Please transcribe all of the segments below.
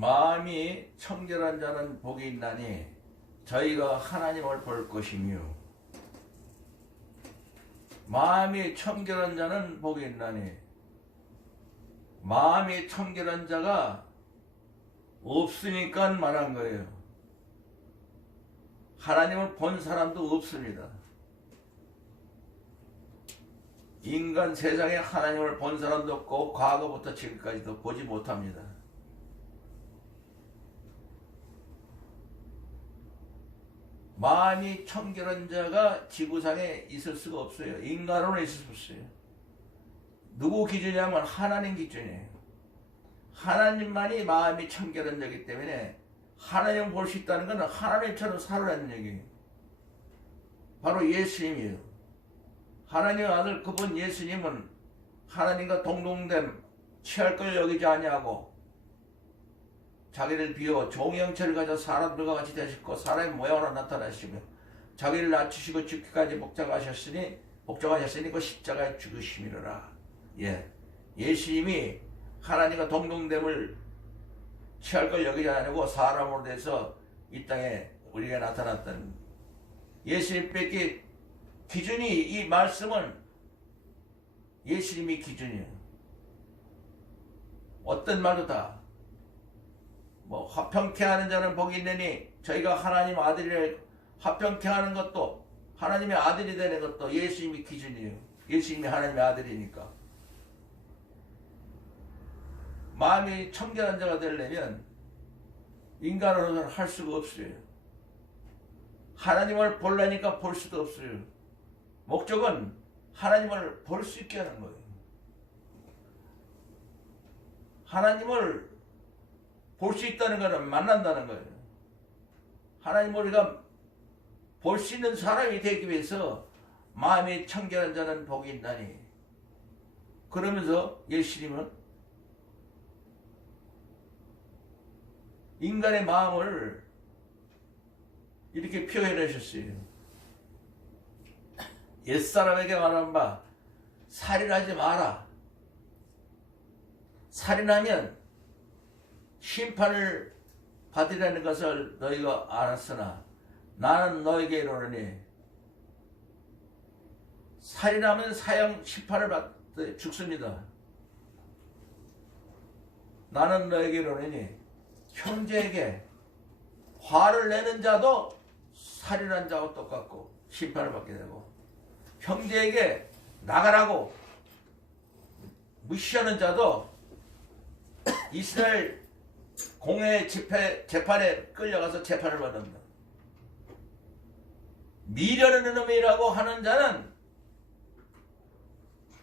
마음이 청결한 자는 복이 있나니 저희가 하나님을 볼 것이며. 마음이 청결한 자는 복이 있나니, 마음이 청결한 자가 없으니까 말한 거예요. 하나님을 본 사람도 없습니다. 인간 세상에 하나님을 본 사람도 없고 과거부터 지금까지도 보지 못합니다. 마음이 청결한 자가 지구상에 있을 수가 없어요. 인간으로는 있을 수 없어요. 누구 기준이냐면 하나님 기준이에요. 하나님만이 마음이 청결한 자이기 때문에 하나님을 볼 수 있다는 것은 하나님처럼 살으라는 얘기예요. 바로 예수님이에요. 하나님의 아들 그분 예수님은 하나님과 동등됨 취할 걸 여기지 아니하고 자기를 비워 종의 형체를 가져 사람들과 같이 되셨고 사람의 모양으로 나타나시며 자기를 낮추시고 죽기까지 복종하셨으니 그 십자가에 죽으심이로라. 예수님이 하나님과 동등됨을 취할 걸 여기지 아니하고 사람으로 돼서 이 땅에 우리가 나타났던 예수님밖에 기준이, 이 말씀은 예수님이 기준이에요. 어떤 말도 다 화평케 하는 자는 복이 있느니 저희가 하나님 아들이라. 화평케 하는 것도 하나님의 아들이 되는 것도 예수님이 기준이에요. 예수님이 하나님의 아들이니까. 마음이 청결한 자가 되려면 인간으로는 할 수가 없어요. 하나님을 보려니까 볼 수도 없어요. 목적은 하나님을 볼 수 있게 하는 거예요. 하나님을 볼 수 있다는 것은 만난다는 거예요. 하나님을 우리가 볼 수 있는 사람이 되기 위해서 마음이 청결한 자는 복이 있나니. 그러면서 예수님은 인간의 마음을 이렇게 표현하셨어요. 옛사람에게 말하는 바 살인하지 마라. 살인하면 심판을 받으라는 것을 너희가 알았으나 나는 너에게 이르노니 살인하면 사형 심판을 받되 죽습니다. 나는 너에게 이르노니 형제에게 화를 내는 자도 살인한 자와 똑같고 심판을 받게 되고 형제에게 나가라고 무시하는 자도 이스라엘 공회 재판에 끌려가서 재판을 받는다. 미련한 놈이라고 하는 자는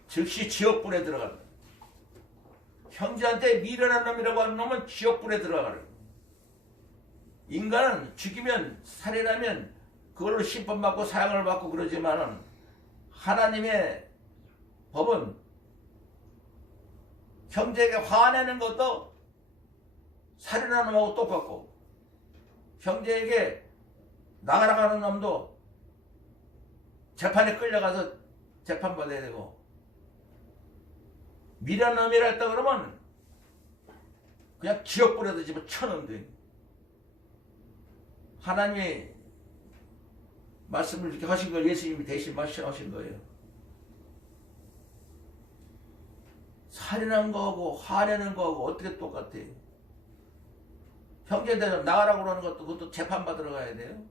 즉시 지옥불에 들어간다. 형제한테 미련한 놈이라고 하는 놈은 지옥불에 들어가라. 인간은 죽이면 살인하면 그걸로 심판받고 사형을 받고 그러지만은 하나님의 법은 형제에게 화내는 것도 살인하는 놈하고 똑같고 형제에게 나가라가는 놈도 재판에 끌려가서 재판받아야 되고 미련한 놈이라 했다 그러면 그냥 지옥불에도 집어쳐넣으면 돼. 하나님이 말씀을 이렇게 하신 걸 예수님이 대신 말씀하신 거예요. 살인한 거하고 화내는 거하고 어떻게 똑같아? 형제들 나가라고 그러는 것도 그것도 재판받으러 가야 돼요.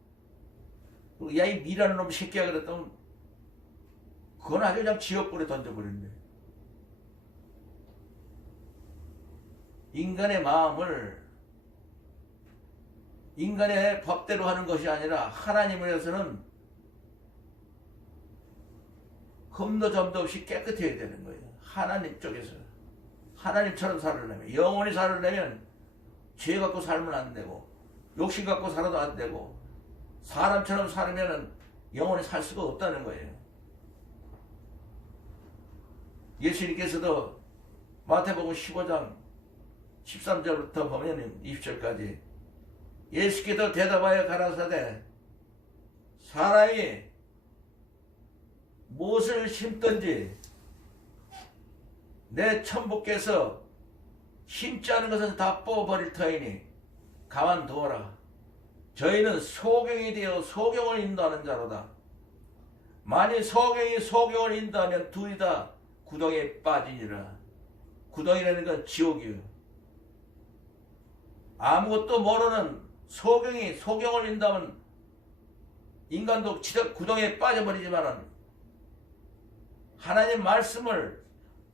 그리고 야 이 미라는 놈 새끼야 그랬더니 그건 아주 그냥 지옥불에 던져버린대. 인간의 마음을 인간의 법대로 하는 것이 아니라 하나님을 위해서는 흠도 점도 없이 깨끗해야 되는 거예요. 하나님 쪽에서 하나님처럼 살으려면 영원히 살으려면 죄 갖고 살면 안 되고 욕심 갖고 살아도 안 되고 사람처럼 살으면 영원히 살 수가 없다는 거예요. 예수님께서도 마태복음 15장 13절부터 보면 20절까지 예수께서 대답하여 가라사대 사람이 무엇을 심든지 내 천부께서 심지 않은 것은 다 뽑아버릴 터이니 가만두어라. 저희는 소경이 되어 소경을 인도하는 자로다. 만일 소경이 소경을 인도하면 둘이 다 구덩이에 빠지니라. 구덩이라는 건 지옥이요. 아무것도 모르는 소경이 소경을 인도하면 인간도 구덩이에 빠져버리지만은 하나님 말씀을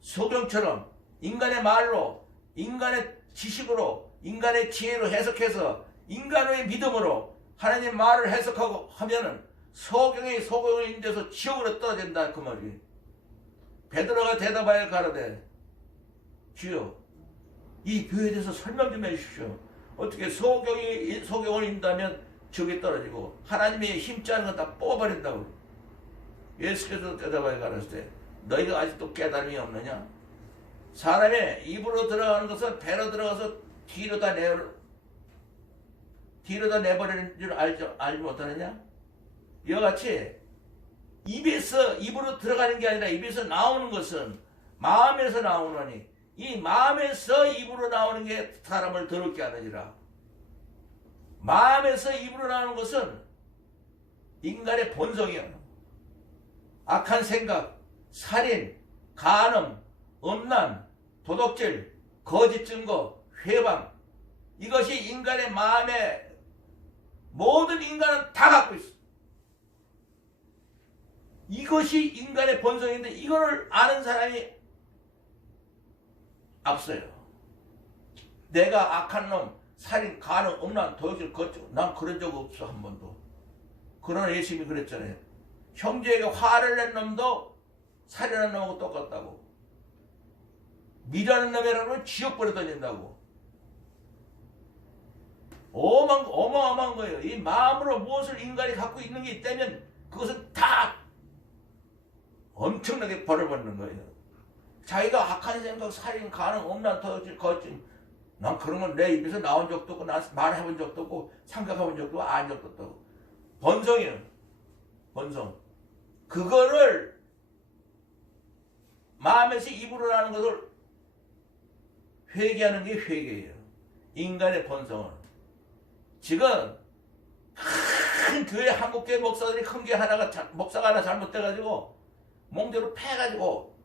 소경처럼 인간의 말로, 인간의 지식으로, 인간의 지혜로 해석해서 인간의 믿음으로 하나님 말을 해석하고 하면은 소경이 소경을 인도해서 지옥으로 떨어진다 그 말이. 베드로가 대답하여 가로되 주여 이 교회에 대해서 설명 좀 해주십시오. 어떻게 소경이 소경을 인도하면 지옥에 떨어지고 하나님의 힘지 않은 건 다 뽑아버린다고. 예수께서 대답하여 가로되 너희가 아직도 깨달음이 없느냐? 사람의 입으로 들어가는 것은 배로 들어가서 뒤로 다 내버리는 줄 알지 못하느냐? 이와 같이 입으로 들어가는 게 아니라 입에서 나오는 것은 마음에서 나오느니 이 마음에서 입으로 나오는 게 사람을 더럽게 하느니라. 마음에서 입으로 나오는 것은 인간의 본성이야. 악한 생각, 살인, 간음, 음란, 도둑질, 거짓 증거, 회방, 이것이 인간의 마음에 모든 인간은 다 갖고 있어. 이것이 인간의 본성인데 이거를 아는 사람이 없어요. 내가 악한 놈, 살인, 간음, 음란, 도둑질, 거짓, 난 그런 적 없어 한 번도. 그러나 예수님이 그랬잖아요. 형제에게 화를 낸 놈도 살인한 놈하고 똑같다고. 미라는 놈이라면 지옥 보내 던진다고. 어마어마한 거예요. 이 마음으로 무엇을 인간이 갖고 있는 게 있다면 그것은 다 엄청나게 벌을 받는 거예요. 자기가 악한 생각, 살인, 간음, 음란, 도둑질, 거짓, 난 그런 건 내 입에서 나온 적도 없고 난 말해본 적도 없고 생각해본 적도 없고 안 적도 없고. 본성이에요. 본성. 그거를 마음에서 입으로 나는 것을 회개하는 게 회개예요. 인간의 본성은. 지금 큰 교회 한국교회 목사들이 큰 게 목사가 하나 잘못돼가지고 몽대로 패가지고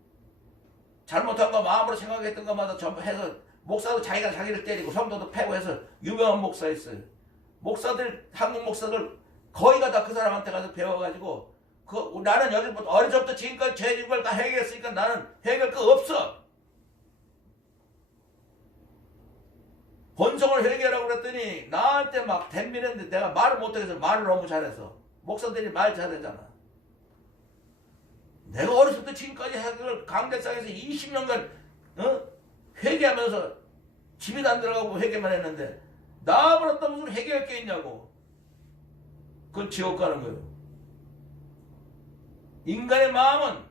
잘못한 거 마음으로 생각했던 것마다 전부 해서 목사도 자기가 자기를 때리고 성도도 패고 해서 유명한 목사 있어요. 목사들, 한국 목사들 거의가 다 그 사람한테 가서 배워가지고 나는 여기부터 어려서부터 지금까지 죄짓을 다 해결했으니까 나는 해결 거 없어. 본성을 해결하라고 그랬더니 나한테 막 덤비는데 내가 말을 못해서 말을 너무 잘해서. 목사들이 말 잘하잖아. 내가 어려서부터 지금까지 해결을 강대상에서 20년간 회개하면서 집에도 안 들어가고 회개만 했는데 나보다 또 무슨 회개할 게 있냐고. 그건 지옥 가는 거예요. 인간의 마음은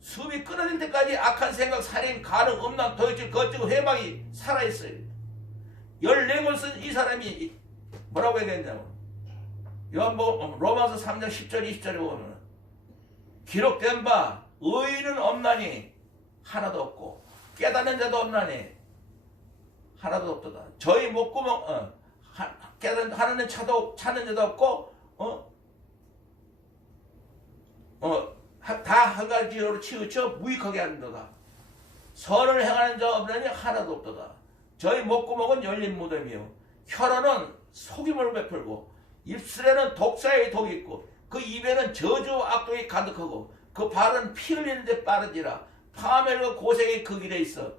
숨이 끊어질 때까지 악한 생각, 살인, 간음, 음란, 도둑질, 거짓, 회방이 살아있어요. 14권 쓴 이 사람이 뭐라고 얘기했냐면 로마서 3장 10절 20절에 보면 기록된 바 의인은 없나니 하나도 없고 깨닫는 자도 없나니 하나도 없도다. 저희 목구멍 하나는 찾는 자도 없고 다 한 가지로 치우쳐 무익하게 하는도다. 선을 행하는 자 없나니 하나도 없도다. 저희 목구멍은 열린 무덤이요 혀로는 속임을 베풀고 입술에는 독사의 독이 있고 그 입에는 저주와 악독이 가득하고 그 발은 피 흘리는 데 빠르지라. 파멸과 고생이 그 길에 있어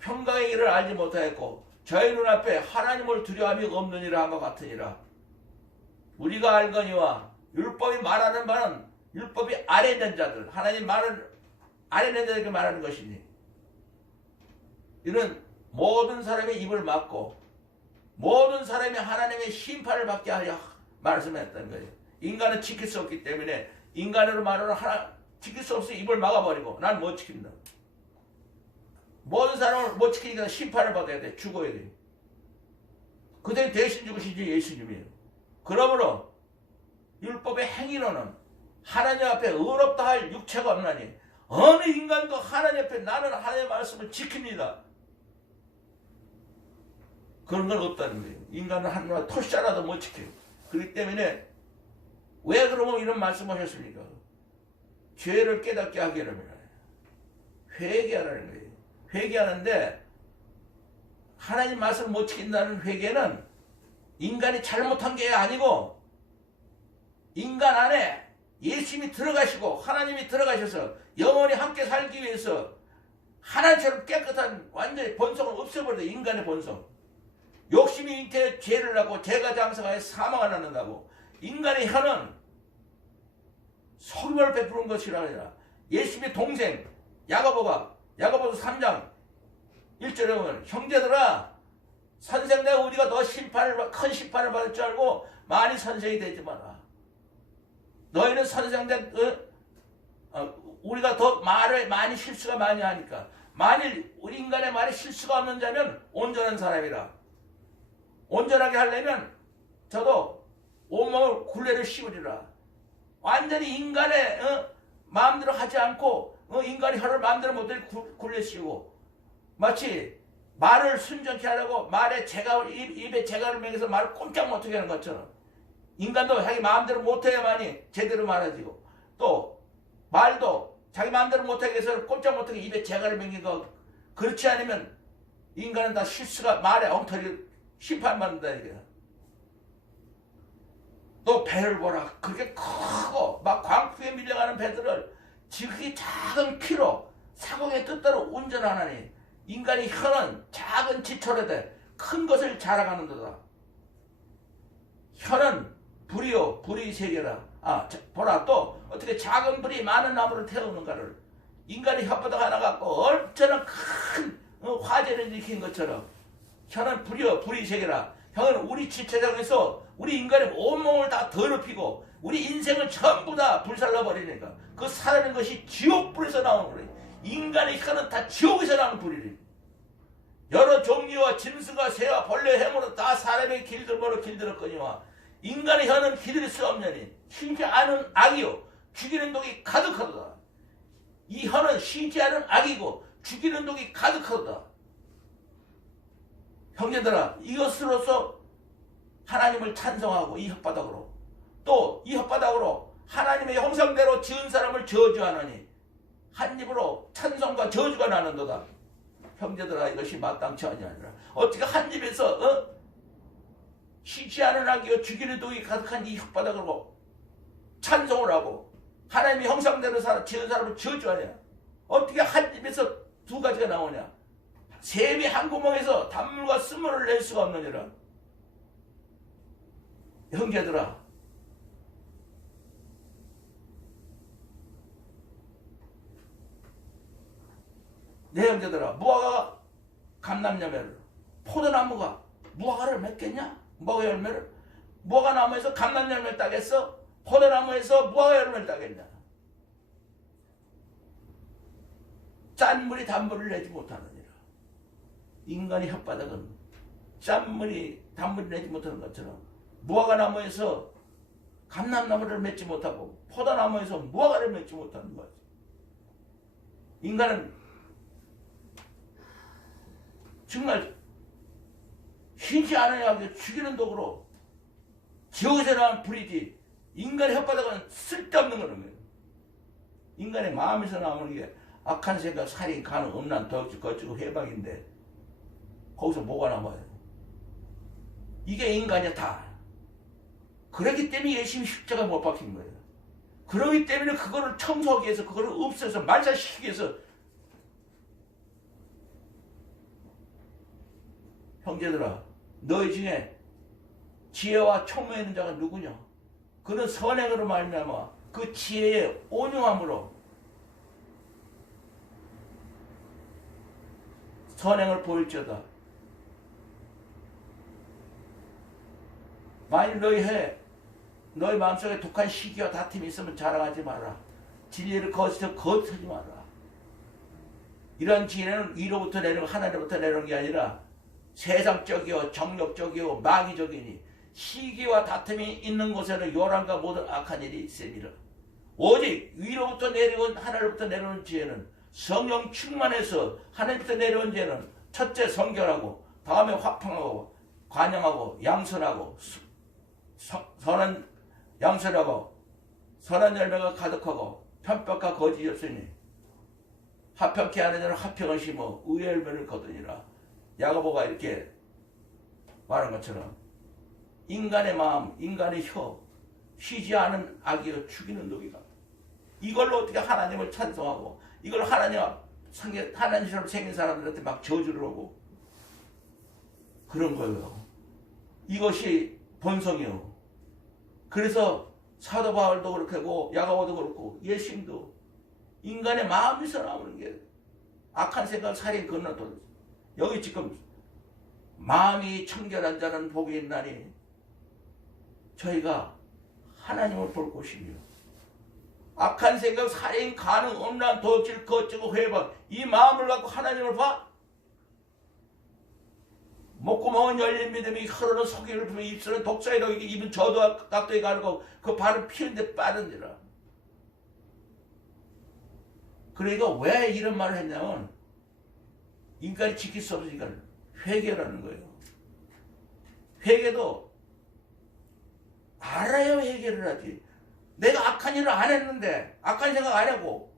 평강의 길을 알지 못하였고 저희 눈앞에 하나님을 두려움이 없느니라 한 것 같으니라. 우리가 알거니와 율법이 말하는 바는 율법이 아래 있는 자들, 하나님 말을 아래 있는 자들에게 말하는 것이니 이는 모든 사람의 입을 막고 모든 사람이 하나님의 심판을 받게 하려 말씀했다는 거예요. 인간은 지킬 수 없기 때문에 인간으로 말하는 지킬 수 없어 입을 막아버리고 난 못 지킨다. 모든 사람을 못 지키니까 심판을 받아야 돼. 죽어야 돼. 그때 대신 죽으시지 예수님이에요. 그러므로 율법의 행위로는 하나님 앞에 의롭다 할 육체가 없나니 어느 인간도 하나님 앞에 나는 하나님의 말씀을 지킵니다. 그런 건 없다는 거예요. 인간은 하나님 토시라도 못 지켜요. 그렇기 때문에 왜 그러면 이런 말씀하셨습니까? 죄를 깨닫게 하기를 회개하라는 거예요. 회개하는데 하나님 말씀을 못 지킨다는 회개는 인간이 잘못한 게 아니고 인간 안에 예수님이 들어가시고 하나님이 들어가셔서 영원히 함께 살기 위해서 하나님처럼 깨끗한 완전히 본성을 없애버려요. 인간의 본성. 욕심이 잉태해 죄를 하고 죄가 장성하여 사망을 낳는다고. 인간의 혀는 속임을 베푸는 것이라 하니라. 예수님의 동생 야고보가 야고보서 3장 1절에 보면 형제들아 선생내가 우리가 더 큰 심판을 받을 줄 알고 많이 선생이 되지 마라. 너희는 선생된 우리가 더 말을 많이 실수가 많이 하니까 만일 우리 인간의 말에 실수가 없는 자면 온전한 사람이라. 온전하게 하려면 저도 온몸을 굴레를 씌우리라. 완전히 인간의 마음대로 하지 않고 인간의 혀를 마음대로 못해 굴레 씌우고 마치 말을 순정케 하려고 말에 입에 재갈을 매겨서 말을 꼼짝 못하게 하는 것처럼 인간도 자기 마음대로 못해야만이 제대로 말해지고 또 말도 자기 마음대로 못하게 해서 꼼짝 못하게 입에 재갈을 매기고 그렇지 않으면 인간은 다 실수가 말에 엉터리 심판받는다 이거야. 또 배를 보라. 그렇게 크고 막 광풍에 밀려가는 배들을 지극히 작은 키로 사공의 뜻대로 운전하나니 인간의 혀는 작은 지철에 대해 큰 것을 자랑하는도다. 혀는 불이요 불이 세계라. 보라 또 어떻게 작은 불이 많은 나무를 태우는가를. 인간의 혓바닥 하나 갖고 얼마나 큰 화재를 일으킨 것처럼 혀는 불이요 불이 세계라. 혀는 우리 지체장에서 우리 인간의 온몸을 다 더럽히고 우리 인생을 전부 다 불살라버리니까 그 살아있는 것이 지옥불에서 나오는 거래. 인간의 혀는 다 지옥에서 나오는 불이래. 여러 종류와 짐승과 새와 벌레 해물은 다 사람의 길들보러 길들었거니와 인간의 혀는 기들일 수 없느니 쉬지 않은 악이요 죽이는 독이 가득하도다. 이 혀는 쉬지 않은 악이고 죽이는 독이 가득하도다. 형제들아 이것으로서 하나님을 찬송하고 이 혓바닥으로 또 이 혓바닥으로 하나님의 형상대로 지은 사람을 저주하느니 한 입으로 찬송과 저주가 나는도다. 형제들아 이것이 마땅치 아니하니라. 어떻게 한 입에서 쉬지 않은 악이요 죽이는 독이 가득한 이 혓바닥으로 찬송을 하고 하나님의 형상대로 지은 사람을 저주하냐. 어떻게 한 입에서 두 가지가 나오냐. 샘이 한 구멍에서 단물과 쓴물을 낼 수가 없느니라. 형제들아 내 형제들아 무화과가 감람열매를 포도나무가 무화과를 맺겠냐? 무화과 열매를 무화과 나무에서 감람열매를 따겠어? 포도나무에서 무화과 열매를 따겠냐? 짠 물이 단물을 내지 못하느니라. 인간의 혓바닥은 짠물이 단물을 내지 못하는 것처럼 무화과 나무에서 감람나무를 맺지 못하고 포도나무에서 무화과를 맺지 못하는 거지. 인간은 정말 쉬지 않아야 죽이는 독으로 지옥에서 나온 불이지 인간의 혓바닥은 쓸데없는 거는 인간의 마음에서 나오는 게 악한 생각, 살인, 간음, 음란, 덕질, 거치고 해방인데 거기서 뭐가 남아요? 이게 인간이야 다. 그렇기 때문에 예수님이 십자가 못 박힌 거예요. 그렇기 때문에 그거를 청소하기 위해서 그거를 없애서 말살시키기 위해서 형제들아 너희 중에 지혜와 총명이 있는 자가 누구냐? 그는 선행으로 말미암아 그 지혜의 온유함으로 선행을 보일지어다. 만일 너희 마음속에 독한 시기와 다툼이 있으면 자랑하지 마라. 진리를 거스르지 마라. 이런 지혜는 위로부터 내려오고 하나님부터 내려오는 게 아니라 세상적이요 정욕적이요 마귀적이니 시기와 다툼이 있는 곳에는 요란과 모든 악한 일이 있으리라. 오직 위로부터 내려온 하나님부터 내려오는 지혜는 성령 충만해서 하나님부터 내려온 지혜는 첫째 성결하고 다음에 화평하고 관영하고 양선하고 선한 양선하고 선한 열매가 가득하고 편법과 거짓이 없으니 합평케 하는 자는 합평을 심어 의의 열매를 거두니라. 야고보가 이렇게 말한 것처럼 인간의 마음, 인간의 혀, 쉬지 않은 악이여 죽이는 노기가 이걸로 어떻게 하나님을 찬송하고 이걸 하나님처럼 생긴 사람들한테 막 저주를 하고 그런 거예요. 이것이 본성이요. 그래서 사도 바울도 그렇게 하고 야고보도 그렇고 예수님도 인간의 마음에서 나오는 게 악한 생각, 살인, 건너도 여기 지금 마음이 청결한 자는 복이 있나니 저희가 하나님을 볼 것이며 악한 생각, 살인, 간음, 음란, 도질, 거짓고 회방 이 마음을 갖고 하나님을 봐? 목구멍은 열린 믿음이 혀로는 속이를 부며 입술은 독사의 독이기 입은 저도 각도에 가르고 그 발은 피는데 빠른지라. 그러니까 왜 이런 말을 했냐면 인간이 지킬 수 없으니까 회개라는 거예요. 회개도 알아야 회개를 하지. 내가 악한 일을 안 했는데 악한 생각 안 하고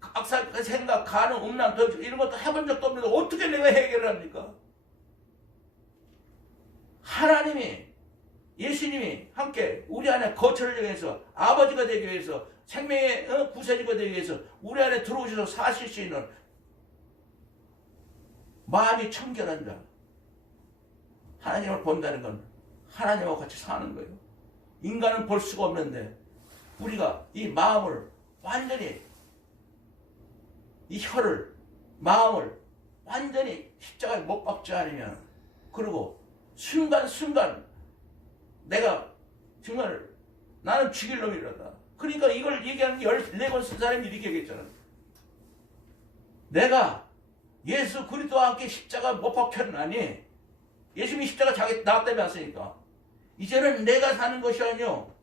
악한 생각, 간음, 음란, 도질 이런 것도 해본 적도 없는데 어떻게 내가 회개를 합니까? 하나님이 예수님이 함께 우리 안에 거처를 정해서 아버지가 되기 위해서 생명의 구세주가 되기 위해서 우리 안에 들어오셔서 사실 수 있는 마음이 청결한 자 하나님을 본다는 건 하나님과 같이 사는 거예요. 인간은 볼 수가 없는데 우리가 이 마음을 완전히 이 혀를 마음을 완전히 십자가에 못 박지 않으면 그리고 순간순간 내가 정말 나는 죽일 놈이라다. 그러니까 이걸 얘기하는 게 14권 쓴 사람이 이렇게 얘기했잖아. 내가 예수 그리스도와 함께 십자가 못 박혔나니 예수님이 십자가 자기 나 때문에 왔으니까 이제는 내가 사는 것이 아니요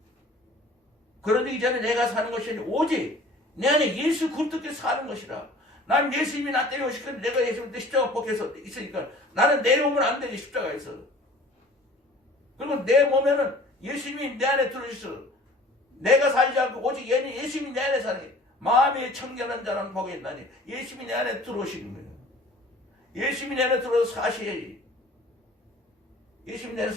그런데 이제는 내가 사는 것이 아니요 오직 내 안에 예수 그리스도께 사는 것이라. 난 예수님이 나 때문에 오시거든 내가 예수님한테 십자가 박혀서 있으니까 나는 내려오면 안 되지 십자가에서. 그리고 내 몸에는 예수님이 내 안에 들어오셔서 내가 살지 않고 오직 얘는 예수님이 내 안에 사는 게 마음이 청결한 자는 복이 있나니 예수님이 내 안에 들어오시는 거예요. 예수님이 내 안에 들어와서 사셔야지. 예수님이 내 안에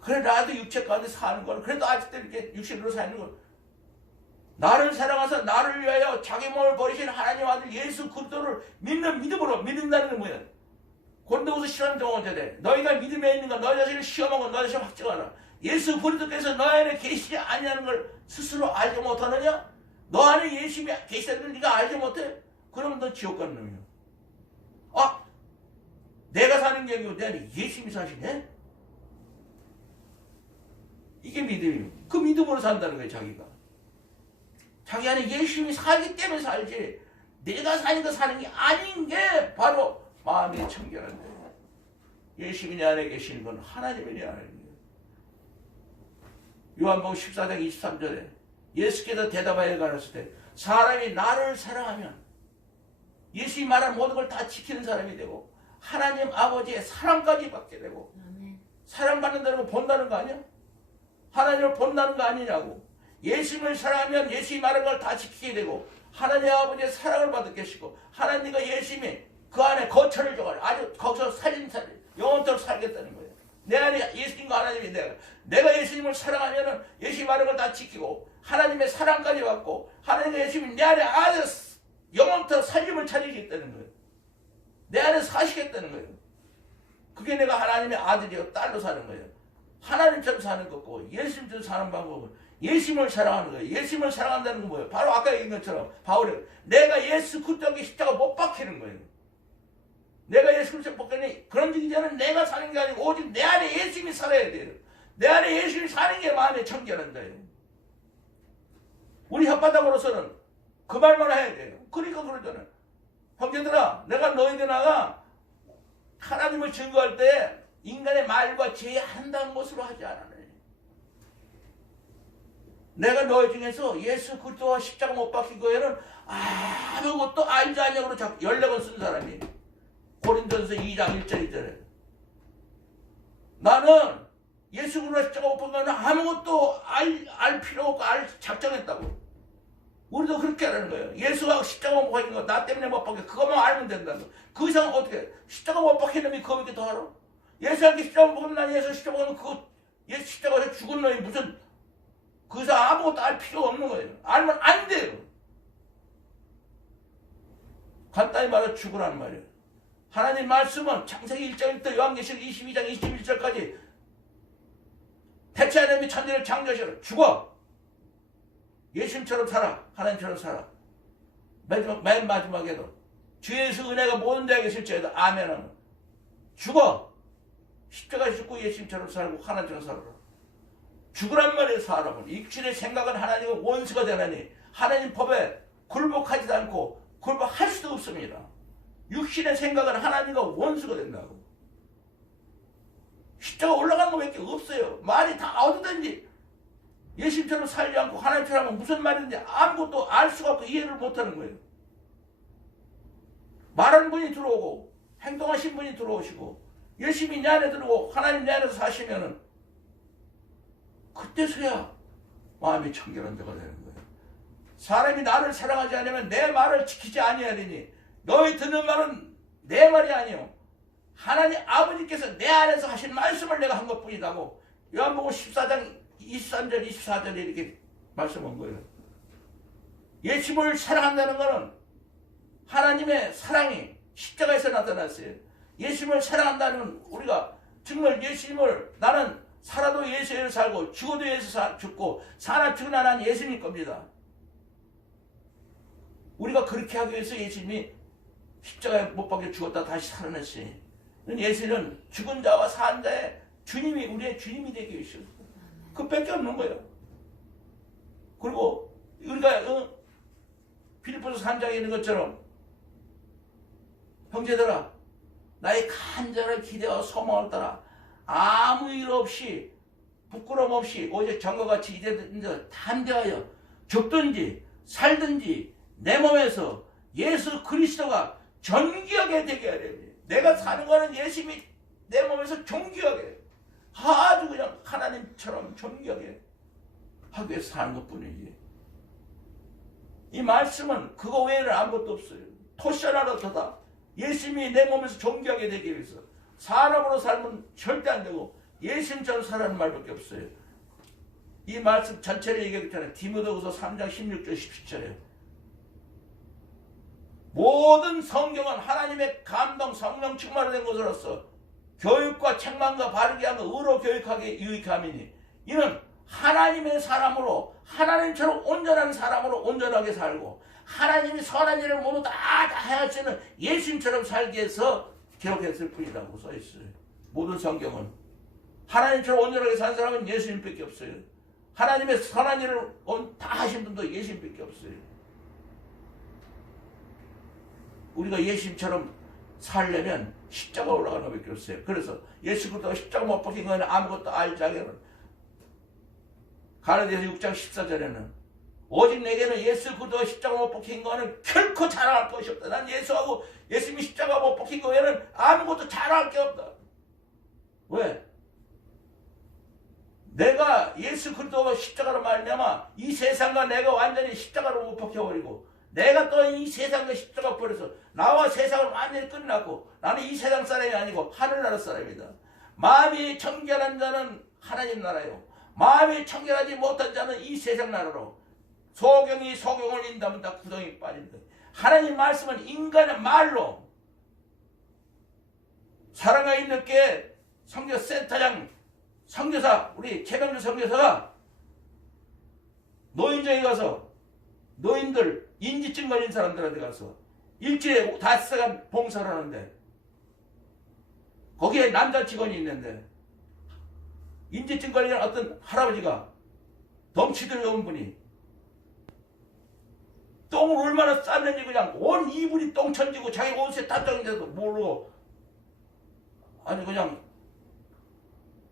그래 나도 육체 가운데 사는 걸 그래도 아직도 이렇게 육신으로 사는 걸 나를 사랑하사 나를 위하여 자기 몸을 버리신 하나님 아들 예수 그리스도를 믿는 믿음으로 믿는다는 게 뭐야? 곤도우스 실험 정원제대 너희가 믿음에 있는가 너희 자신을 시험하고 너희 자신을 확증하라. 예수 그리스도께서 너희 안에 계시지 아니하는 걸 스스로 알지 못하느냐? 너 안에 예수님이 계시다는 걸 네가 알지 못해? 그러면 너 지옥 가는 놈이야. 아 내가 사는 게 아니고 내 안에 예수님이 사시네? 이게 믿음이에요. 그 믿음으로 산다는 거예요. 자기 안에 예수님이 살기 때문에 살지 내가 사니까 사는 게 아닌 게 바로 마음이 청결한 거예요. 예수님이 내 안에 계시는 건 하나님이 내 안에 있는 거예요. 요한복음 14장 23절에 예수께서 대답하여 가르쳤을 때 사람이 나를 사랑하면 예수님이 말한 모든 걸 다 지키는 사람이 되고 하나님 아버지의 사랑까지 받게 되고 사랑받는다는 거 본다는 거 아니야? 하나님을 본다는 거 아니냐고. 예수님을 사랑하면 예수님이 말한 걸 다 지키게 되고 하나님 아버지의 사랑을 받을 것이고 하나님과 예수님이 그 안에 거처를 정하려 아주 거기서 영원토록 살겠다는 거예요. 내 안에 예수님과 하나님이 내가 예수님을 사랑하면 예수님이 말한 걸 다 지키고 하나님의 사랑까지 받고 하나님과 예수님이 내 안에 아주 영원토록 살림을 차리겠다는 거예요. 내 안에 사시겠다는 거예요. 그게 내가 하나님의 아들이요 딸로 사는 거예요. 하나님처럼 사는 것고 예수님처럼 사는 방법은 예수님을 사랑하는 거예요. 예수님을 사랑한다는 건 뭐예요? 바로 아까 얘기한 것처럼 바울이 내가 예수 그리스도께 십자가 못 박히는 거예요. 내가 예수 그리스도께 박히니 그런 얘기자는 내가 사는 게 아니고 오직 내 안에 예수님이 살아야 돼요. 내 안에 예수님이 사는 게 마음에 청결한 거예요. 우리 혓바닥으로서는 그 말만 해야 돼요. 그러니까 그러잖아요. 형제들아 내가 너희들아가 하나님을 증거할 때 인간의 말과 제한다는 것으로 하지 않아요. 내가 너희 중에서 예수 그리스도와 십자가 못 박힌 거에는 아무것도 알지 않냐고 14권 쓴 사람이 고린도전서 2장 1절 2절에 나는 예수 그리스도 십자가 못 보면 아무것도 알 필요 없고 알 작정했다고. 우리도 그렇게 하라는 거예요. 예수가 십자가 못 박힌 거 나 때문에 못 박혀. 그것만 알면 된다는 거. 그 이상은 어떻게 십자가 못 박힌 놈이 그거 이렇게 더 알아? 예수한테 십자가 못 박으면 난 예수 십자가 보면 그거 예수 십자가에서 죽은 놈이 무슨 그 이상 아무것도 알 필요 없는 거예요. 알면 안 돼요. 간단히 말해 죽으라는 말이에요. 하나님 말씀은 창세기 1장부터 요한계시록 22장 21절까지 대체 하나님이 천지를 창조하시라. 죽어. 예수님처럼 살아. 하나님처럼 살아. 맨 마지막에도 주 예수 은혜가 모든 자에게 실제해도 아멘하는 죽어. 십자가에 죽고 예수님처럼 살고 하나님처럼 살아라. 죽으란 말이에요. 사람은 육신의 생각은 하나님과 원수가 되나니 하나님 법에 굴복하지도 않고 굴복할 수도 없습니다. 육신의 생각은 하나님과 원수가 된다고. 십자가 올라가는 것밖에 없어요. 말이 다 어디든지 예수님처럼 살지 않고 하나님처럼 하면 무슨 말인지 아무것도 알 수가 없고 이해를 못하는 거예요. 말하는 분이 들어오고 행동하신 분이 들어오시고 열심히 내 안에 들어오고 하나님 내 안에서 사시면은 그때서야 마음이 청결한 자가 되는 거예요. 사람이 나를 사랑하지 않으면 내 말을 지키지 아니하리니 너희 듣는 말은 내 말이 아니요 하나님 아버지께서 내 안에서 하신 말씀을 내가 한 것뿐이라고 요한복음 14장 23절 24절에 이렇게 말씀한 거예요. 예수님을 사랑한다는 것은 하나님의 사랑이 십자가에서 나타났어요. 예수님을 사랑한다는 건 우리가 정말 예수님을 나는 살아도 예수를 살고 죽어도 예수 죽고 살아 죽은 하나는 예수님 겁니다. 우리가 그렇게 하기 위해서 예수님이 십자가에 못 박혀 죽었다 다시 살아났어요. 예수는 죽은 자와 산 자의 주님이 우리의 주님이 되기 위해서 그밖에 없는 거예요. 그리고 우리가 빌립보서 3장에 있는 것처럼 형제들아 나의 간절한 기대와 소망을 따라 아무 일 없이 부끄럼 없이 오직 전과 같이 이제든지 담대하여 죽든지 살든지 내 몸에서 예수 그리스도가 존귀하게 되게 하려니 내가 사는 거는 예수님이 내 몸에서 존귀하게 아주 그냥 하나님처럼 존귀하게 하기 위해서 사는 것뿐이지. 이 말씀은 그거 외에는 아무것도 없어요. 토셔나로다다 예수님이 내 몸에서 존귀하게 되기 위해서 사람으로 살면 절대 안 되고 예수님처럼 살라는 말밖에 없어요. 이 말씀 전체를 얘기했잖아요. 디모데후서 3장 16절 17절에 모든 성경은 하나님의 감동 성령 충만이 된 것으로서 교육과 책망과 바르게 하며 의로 교육하게 유익함이니 이는 하나님의 사람으로 하나님처럼 온전한 사람으로 온전하게 살고 하나님이 선한 일을 모두 다 하시는 예수님처럼 살기 위해서 기록했을 뿐이라고 써있어요. 모든 성경은 하나님처럼 온전하게 산 사람은 예수님밖에 없어요. 하나님의 선한 일을 다 하신 분도 예수님밖에 없어요. 우리가 예수님처럼 살려면 십자가 올라가는 것밖에 없어요. 그래서 예수 그리스도가 십자가 못 박힌 거는 아무것도 알지 않게는 갈라디아서 6장 14절에는 오직 내게는 예수 그리스도가 십자가 못 박힌 거는 결코 자랑할 것이 없다. 난 예수하고 예수님이 십자가 못 박힌 거 외에는 아무것도 자랑할 게 없다. 왜? 내가 예수 그리스도가 십자가로 말미암아 이 세상과 내가 완전히 십자가로 못 박혀버리고 내가 또 이 세상과 십자가 버려서 나와 세상을 완전히 끝났고 나는 이 세상 사람이 아니고 하늘나라 사람이다. 마음이 청결한 자는 하나님 나라요. 마음이 청결하지 못한 자는 이 세상 나라로 소경이 소경을 인다면 다 구덩이 빠진다. 하나님 말씀은 인간의 말로 사랑과 있는게 선교센터장 선교사 우리 최병주 선교사가 노인정에 가서 노인들 인지증 걸린 사람들한테 가서 일주일에 5시간 봉사를 하는데 거기에 남자 직원이 있는데 인지증 걸린 어떤 할아버지가 덩치들 온 분이 똥을 얼마나 쌌는지 그냥 온 이불이 똥 천지고 자기 옷에 땀장인데도 모르고 아니 그냥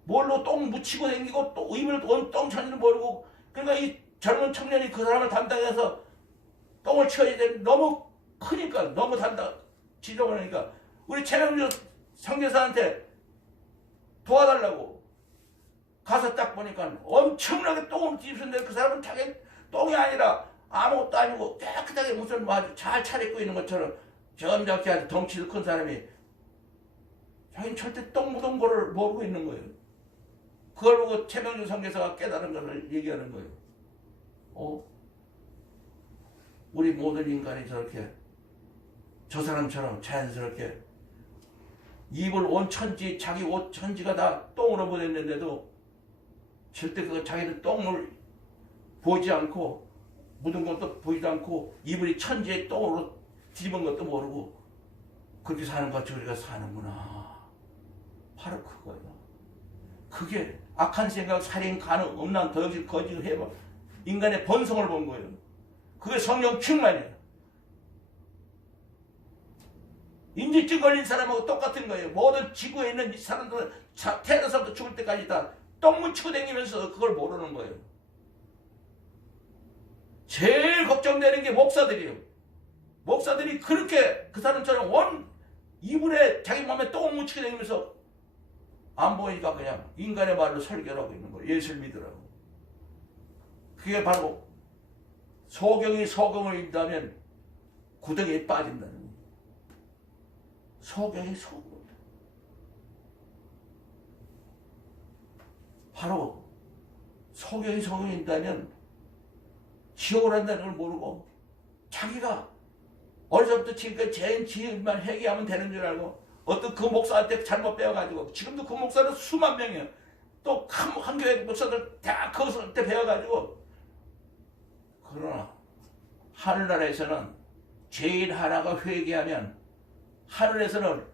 뭘로 똥 묻히고 다니고 또 이불 똥 천지는 모르고 그러니까 이 젊은 청년이 그 사람을 담당해서 똥을 치워야 되는데 너무 크니까 너무 지저분하니까 우리 최명주 선교사한테 도와달라고 가서 딱 보니까 엄청나게 똥을 뒤집었는데 그 사람은 자기 똥이 아니라 아무것도 아니고 깨끗하게 무슨 뭐 아주 잘 차려입고 있는 것처럼 점잖게 아주 덩치도 큰 사람이 자기는 절대 똥 묻은 거를 모르고 있는 거예요. 그걸 보고 최명주 선교사가 깨달은 것을 얘기하는 거예요. 우리 모든 인간이 저렇게 저 사람처럼 자연스럽게 입을 온 천지, 자기 옷 천지가 다 똥으로 보냈는데도 절대 그 자기는 똥을 보지 않고 묻은 것도 보지도 않고 이불이 천지에 똥으로 뒤집은 것도 모르고 그렇게 사는 것 같이 우리가 사는구나. 바로 그거예요. 그게 악한 생각, 살인, 간음, 음란, 더역질, 거짓을 해봐. 인간의 본성을 본 거예요. 그게 성령 충만이에요. 인지증 걸린 사람하고 똑같은 거예요. 모든 지구에 있는 사람들은 태어나서부터 죽을 때까지 다 똥 묻히고 다니면서 그걸 모르는 거예요. 제일 걱정되는 게 목사들이에요. 목사들이 그렇게 그 사람처럼 온 이불에 자기 몸에 똥을 묻히고 다니면서 안 보이니까 그냥 인간의 말로 설교를 하고 있는 거예요. 예수를 믿으라고. 그게 바로 소경이 소경을 읽다면 구덩이에 빠진다는 거예요. 소경이 소경. 바로 소경이 소경을 읽다면 지옥을 한다는 걸 모르고 자기가 어려서부터 지금까지 죄인 지음만 회개하면 되는 줄 알고 어떤 그 목사한테 잘못 배워가지고 지금도 그 목사는 수만 명이에요. 또 한 교회 목사들 다 그것한테 배워가지고 그러나 하늘나라에서는 죄인 하나가 회개하면 하늘에서는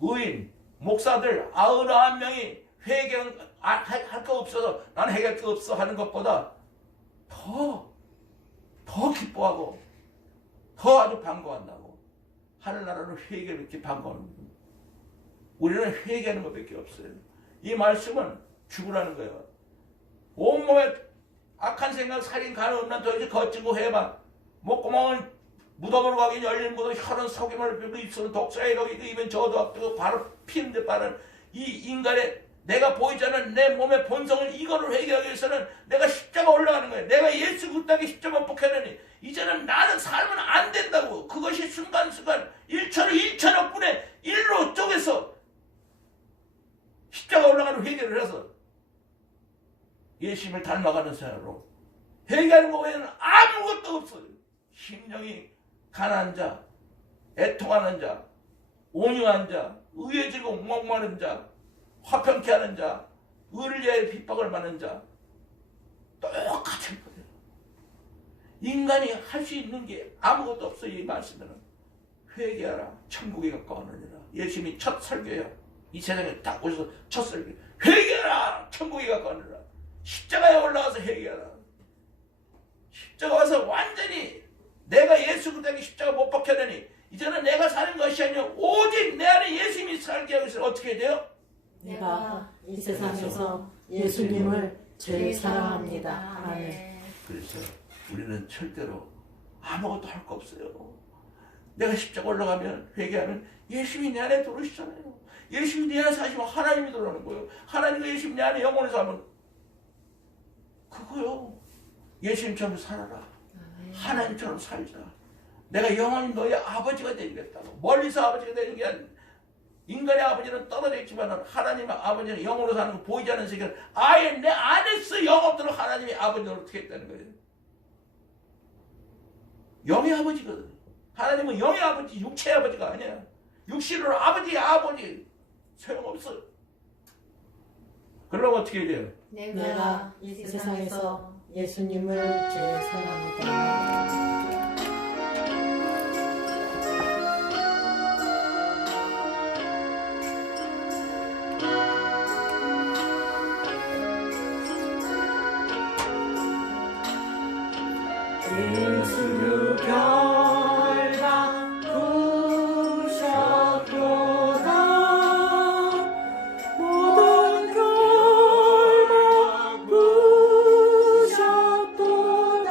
의인 목사들 99명이 회개할 거 없어서 나는 회개할 거 없어 하는 것보다 더 기뻐하고 더 아주 반가워한다고. 하늘나라는 회개를 이렇게 반가워하는 거예요. 우리는 회개하는 것밖에 없어요. 이 말씀은 죽으라는 거예요. 온몸에 악한 생각, 살인, 간음, 음란, 도둑질, 거짓고 해봐. 목구멍은 무덤으로 가긴 열린 무덤, 혀는 속임을 빌고 입술은 독사에 녹이고 입은 저도 앞두고 바로 피는데 빠른 이 인간의 내가 보이지 않는 내 몸의 본성을 이거를 회개하기 위해서는 내가 십자가 올라가는 거예요. 내가 예수 그리스도에게 십자가 못 박혔느니 이제는 나는 살면 안 된다고. 그것이 순간순간 1초로 1천억 분의 1로 쪼개서 십자가 올라가는 회개를 해서 예수님을 닮아가는 사람으로 회개하는 것 외에는 아무것도 없어요. 심령이 가난한 자, 애통하는 자, 온유한 자, 의해지고 목마른 자, 화평케 하는 자, 의를 위하여 핍박을 받는 자 똑같은 거예요. 인간이 할 수 있는 게 아무것도 없어요. 이 말씀에는 회개하라 천국에 가까우느니라. 예수님이 첫 설교예요. 이 세상에 딱 오셔서 첫 설교 회개하라 천국에 가까우느니라. 십자가에 올라가서 회개하라. 십자가 와서 완전히 내가 예수 그리스도에게 십자가 못 박혔느니 이제는 내가 사는 것이 아니라 오직 내 안에 예수님이 살게 하고 있으면 어떻게 해야 돼요? 내가 이 세상에서 예수님을 제일 사랑합니다. 아멘. 그래서 우리는 절대로 아무것도 할 거 없어요. 내가 십자가 올라가면 회개하면 예수님이 내 안에 들어오시잖아요. 예수님이 내 안에 사시면 하나님이 들어오는 거예요. 하나님과 예수님 내 안에 영혼에서 하면 그거요. 예수님처럼 살아라. 하나님처럼 살자. 내가 영원히 너의 아버지가 되겠다고. 멀리서 아버지가 되는 게 아니라 인간의 아버지는 떨어져 있지만 하나님의 아버지는 영으로 사는 거 보이지 않는 세계를 아예 내 안에서 영업도록 하나님의 아버지를 어떻게 했다는 거예요. 영의 아버지거든. 하나님은 영의 아버지, 육체의 아버지가 아니야. 육신으로 아버지의 아버지 소용없어. 그러면 어떻게 해야 돼요? 내가 이 세상에서 예수님을 제일 사랑합니다. 예수 결박 부셨도다. 모든 결박 부셨도다.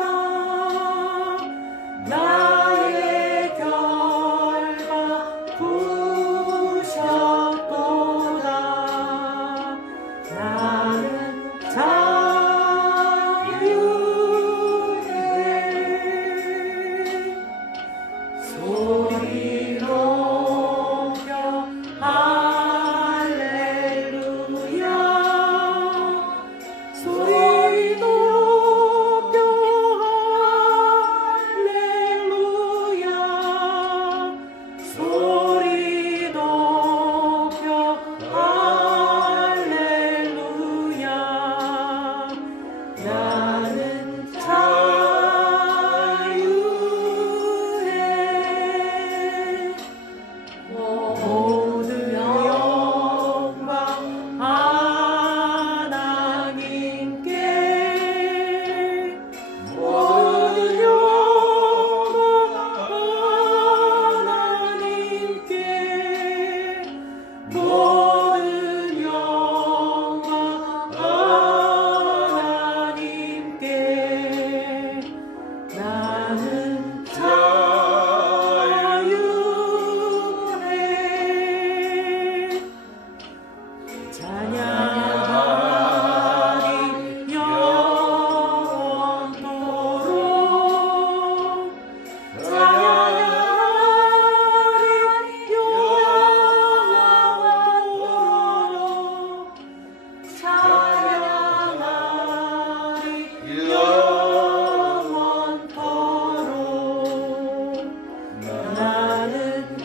모든 영광 하나님께 나는 자유해 찬양하리 영원토록 찬양하리 영원토록 찬양하리 영원토록 나는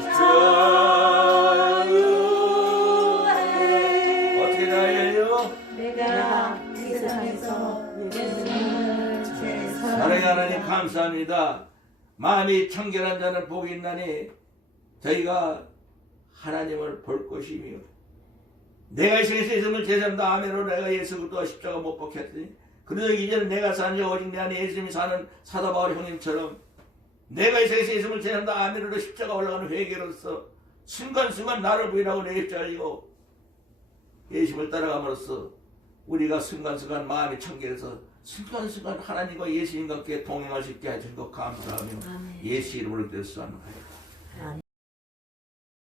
자유해 어떻게 자유해요? 내가 이 세상에서 예수님을 제 사랑의 하나님 사랑합니다. 감사합니다. 마음이 청결한 자는 복이 있나니 저희가 하나님을 볼 것이며 내가 이 세상에서 예수님을 제사한다 아멘으로 내가 예수 그리스도 십자가 못 박혔더니 그래서 이제는 내가 사는 자 오직 내 안에 예수님이 사는 사도 바울 형님처럼 내가 이 세상에서 예수님을 제사한다 아멘으로 십자가 올라가는 회개로서 순간순간 나를 부인하고 내 입자리고 예수님을 따라감으로써 우리가 순간순간 마음이 청결해서 순간순간 하나님과 예수님과 함께 동행할 수 있게 해준 것 감사하며 아멘. 예수 이름으로 기도했습니다.